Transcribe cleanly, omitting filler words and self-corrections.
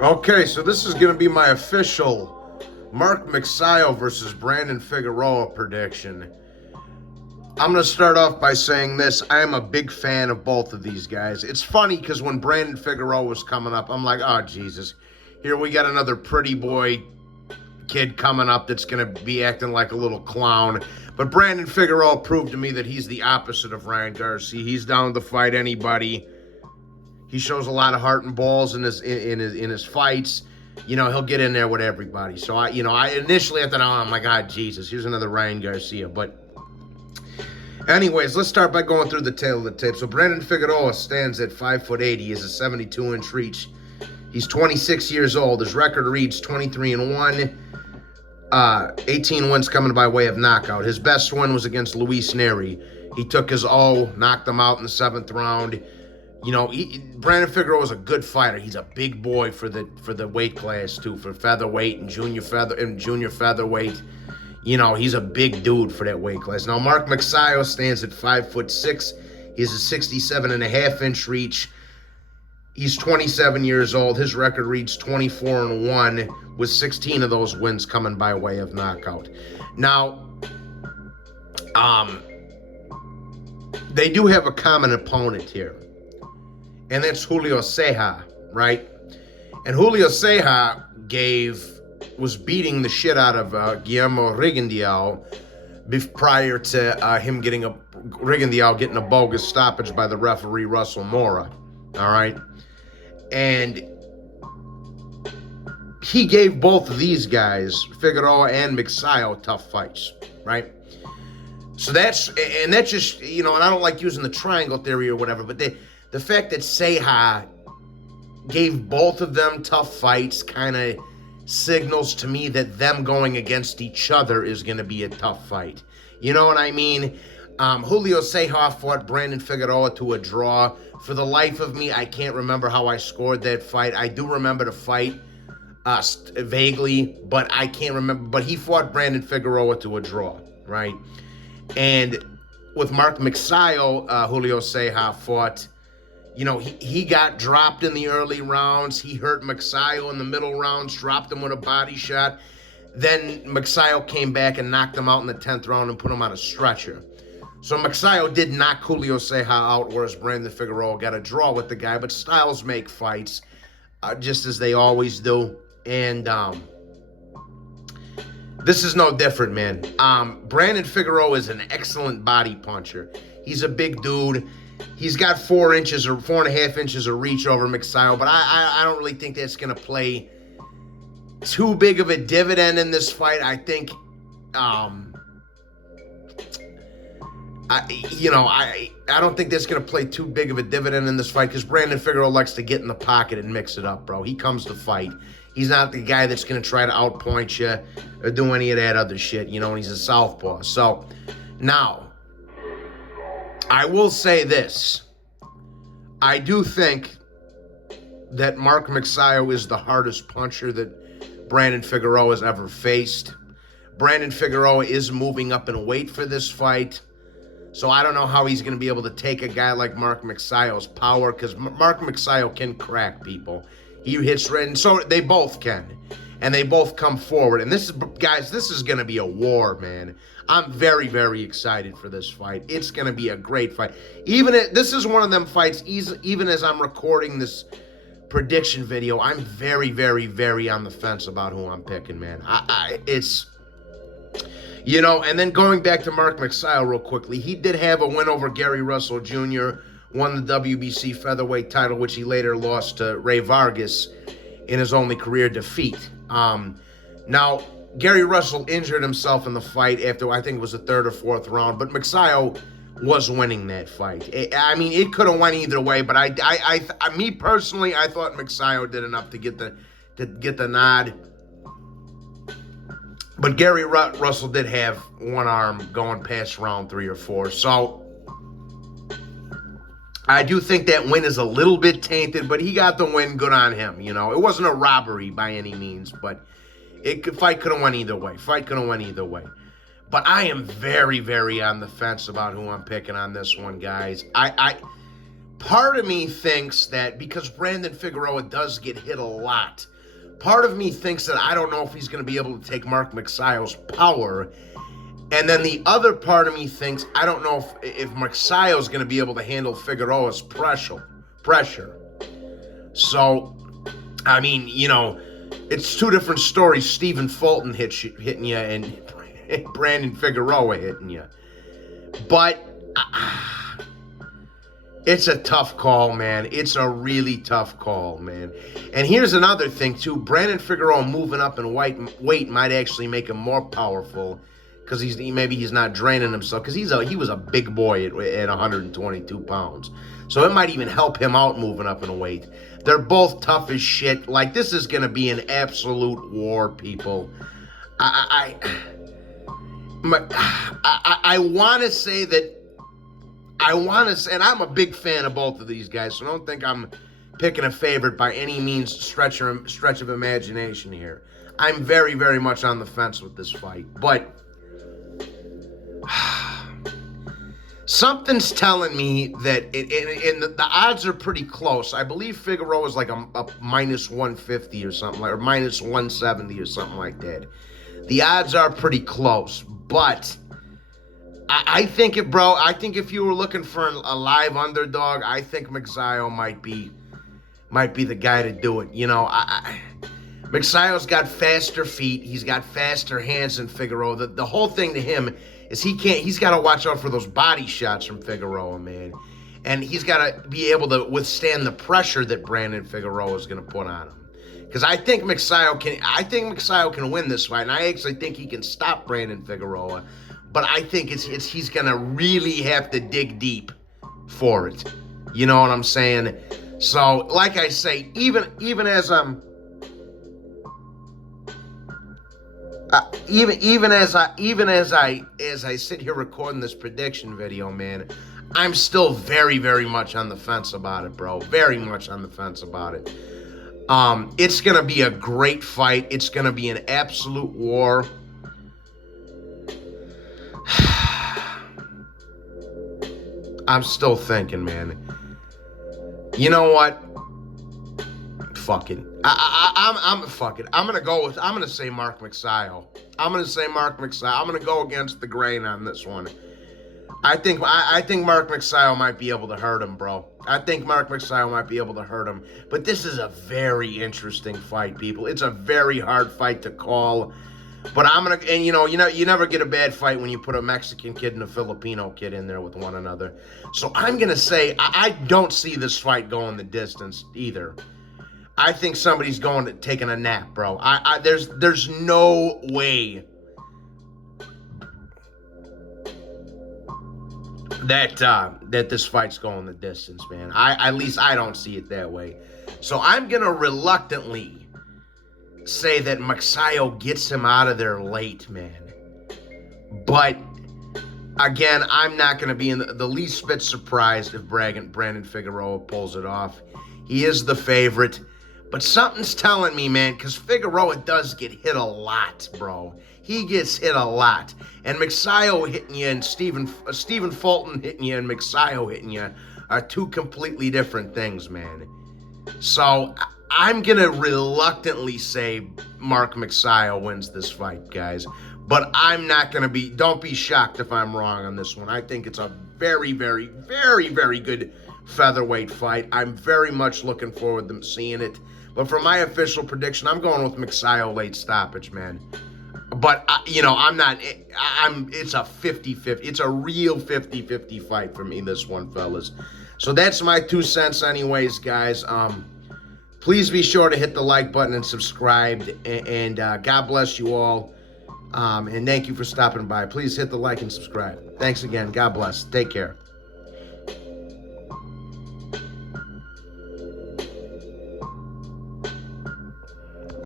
Okay, so this is going to be my official Mark Magsayo versus Brandon Figueroa prediction. I'm going to start off by saying this. I am a big fan of both of these guys. It's funny because when Brandon Figueroa was coming up, I'm like, oh, Jesus. Here we got another pretty boy kid coming up that's going to be acting like a little clown. But Brandon Figueroa proved to me that he's the opposite of Ryan Garcia. He's down to fight anybody. He shows a lot of heart and balls in his fights. You know, he'll get in there with everybody. So I initially thought, oh my God, Jesus, here's another Ryan Garcia. But anyways, let's start by going through the tail of the tape. So Brandon Figueroa stands at 5'8". He has a 72-inch reach. He's 26 years old. His record reads 23-1. 18 wins coming by way of knockout. His best win was against Luis Neri. He took his O, knocked him out in the 7th round. You know, Brandon Figueroa is a good fighter. He's a big boy for the weight class too, for featherweight and junior featherweight. You know, he's a big dude for that weight class. Now, Mark Magsayo stands at 5'6". He has a 67.5-inch reach. He's 27 years old. His record reads 24-1, with 16 of those wins coming by way of knockout. Now, they do have a common opponent here, and that's Julio Ceja, right? And Julio Ceja was beating the shit out of Guillermo Rigondeaux prior to Rigondeaux getting a bogus stoppage by the referee Russell Mora, all right? And he gave both of these guys, Figueroa and Magsayo, tough fights, right? So that's just, you know, and I don't like using the triangle theory or whatever, but the fact that Ceja gave both of them tough fights kind of signals to me that them going against each other is going to be a tough fight. You know what I mean? Julio Ceja fought Brandon Figueroa to a draw. For the life of me, I can't remember how I scored that fight. I do remember the fight vaguely, but I can't remember. But he fought Brandon Figueroa to a draw, right? And with Mark Magsayo, Julio Ceja fought, you know, he got dropped in the early rounds. He hurt Magsayo in the middle rounds, dropped him with a body shot. Then Magsayo came back and knocked him out in the 10th round and put him on a stretcher. So Magsayo did knock Julio Ceja out, whereas Brandon Figueroa got a draw with the guy. But styles make fights, just as they always do. And this is no different, man. Brandon Figueroa is an excellent body puncher. He's a big dude. He's got 4 inches or 4.5 inches of reach over Magsayo, but I don't really think that's going to play too big of a dividend in this fight. I think, I don't think that's going to play too big of a dividend in this fight because Brandon Figueroa likes to get in the pocket and mix it up, bro. He comes to fight. He's not the guy that's going to try to outpoint you or do any of that other shit, you know, and he's a southpaw. So, now, I will say this. I do think that Mark Magsayo is the hardest puncher that Brandon Figueroa has ever faced. Brandon Figueroa is moving up in weight for this fight. So I don't know how he's going to be able to take a guy like Mark Magsayo's power, because Mark Magsayo can crack people. He hits red, and so they both can. And they both come forward. And this is going to be a war, man. I'm very, very excited for this fight. It's going to be a great fight. This is one of them fights, even as I'm recording this prediction video, I'm very, very, very on the fence about who I'm picking, man. You know, and then going back to Mark Magsayo real quickly, he did have a win over Gary Russell Jr., won the WBC featherweight title, which he later lost to Ray Vargas in his only career defeat. Now, Gary Russell injured himself in the fight after, I think it was the 3rd or 4th round, but Magsayo was winning that fight. It could have went either way, but me personally, I thought Magsayo did enough to get the nod. But Gary Russell did have one arm going past round 3 or 4. So I do think that win is a little bit tainted, but he got the win. Good on him. You know, it wasn't a robbery by any means, but fight could have went either way. But I am very, very on the fence about who I'm picking on this one, guys. part of me thinks that because Brandon Figueroa does get hit a lot, part of me thinks that I don't know if he's going to be able to take Mark Magsayo's power. And then the other part of me thinks I don't know if Magsayo's going to be able to handle Figueroa's pressure. So, I mean, you know, it's two different stories. Stephen Fulton hitting you and Brandon Figueroa hitting you. But it's a tough call, man. It's a really tough call, man. And here's another thing, too. Brandon Figueroa moving up in weight might actually make him more powerful because maybe he's not draining himself because he was a big boy at 122 pounds. So it might even help him out moving up in weight. They're both tough as shit. Like, this is going to be an absolute war, people. I want to say that and I'm a big fan of both of these guys, so don't think I'm picking a favorite by any means, stretch of imagination here. I'm very, very much on the fence with this fight, but something's telling me that the odds are pretty close. I believe Figueroa is like a minus 150 or something, or minus 170 or something like that. The odds are pretty close, but I think if you were looking for a live underdog, I think Magsayo might be the guy to do it. You know, Magsayo's got faster feet. He's got faster hands than Figueroa. The whole thing to him is he's got to watch out for those body shots from Figueroa, man. And he's got to be able to withstand the pressure that Brandon Figueroa is going to put on him. Because I think Magsayo can win this fight, and I actually think he can stop Brandon Figueroa. But I think he's going to really have to dig deep for it. You know what I'm saying? So, like I say, even as I'm as I sit here recording this prediction video, man, I'm still very, very much on the fence about it, bro. Very much on the fence about it. It's gonna be a great fight. It's gonna be an absolute war. I'm still thinking, man. You know what? Fuck it. Fuck it. I'm gonna say Mark Magsayo. I'm gonna go against the grain on this one. I think Mark Magsayo might be able to hurt him, bro. I think Mark Magsayo might be able to hurt him. But this is a very interesting fight, people. It's a very hard fight to call. But you never get a bad fight when you put a Mexican kid and a Filipino kid in there with one another. So I'm gonna say I don't see this fight going the distance either. I think somebody's taking a nap, bro. There's no way that this fight's going the distance, man. At least I don't see it that way. So I'm gonna reluctantly say that Magsayo gets him out of there late, man. But again, I'm not gonna be in the least bit surprised if Brandon Figueroa pulls it off. He is the favorite. But something's telling me, man, because Figueroa does get hit a lot, bro. He gets hit a lot. And Magsayo hitting you and Stephen Fulton hitting you and Magsayo hitting you are two completely different things, man. So I'm going to reluctantly say Mark Magsayo wins this fight, guys. But I'm not going to don't be shocked if I'm wrong on this one. I think it's a very, very, very, very good featherweight fight. I'm very much looking forward to seeing it. But for my official prediction, I'm going with Magsayo late stoppage, man. But, it's a 50-50. It's a real 50-50 fight for me, this one, fellas. So that's my 2 cents anyways, guys. Please be sure to hit the like button and subscribe. And God bless you all. And thank you for stopping by. Please hit the like and subscribe. Thanks again. God bless. Take care.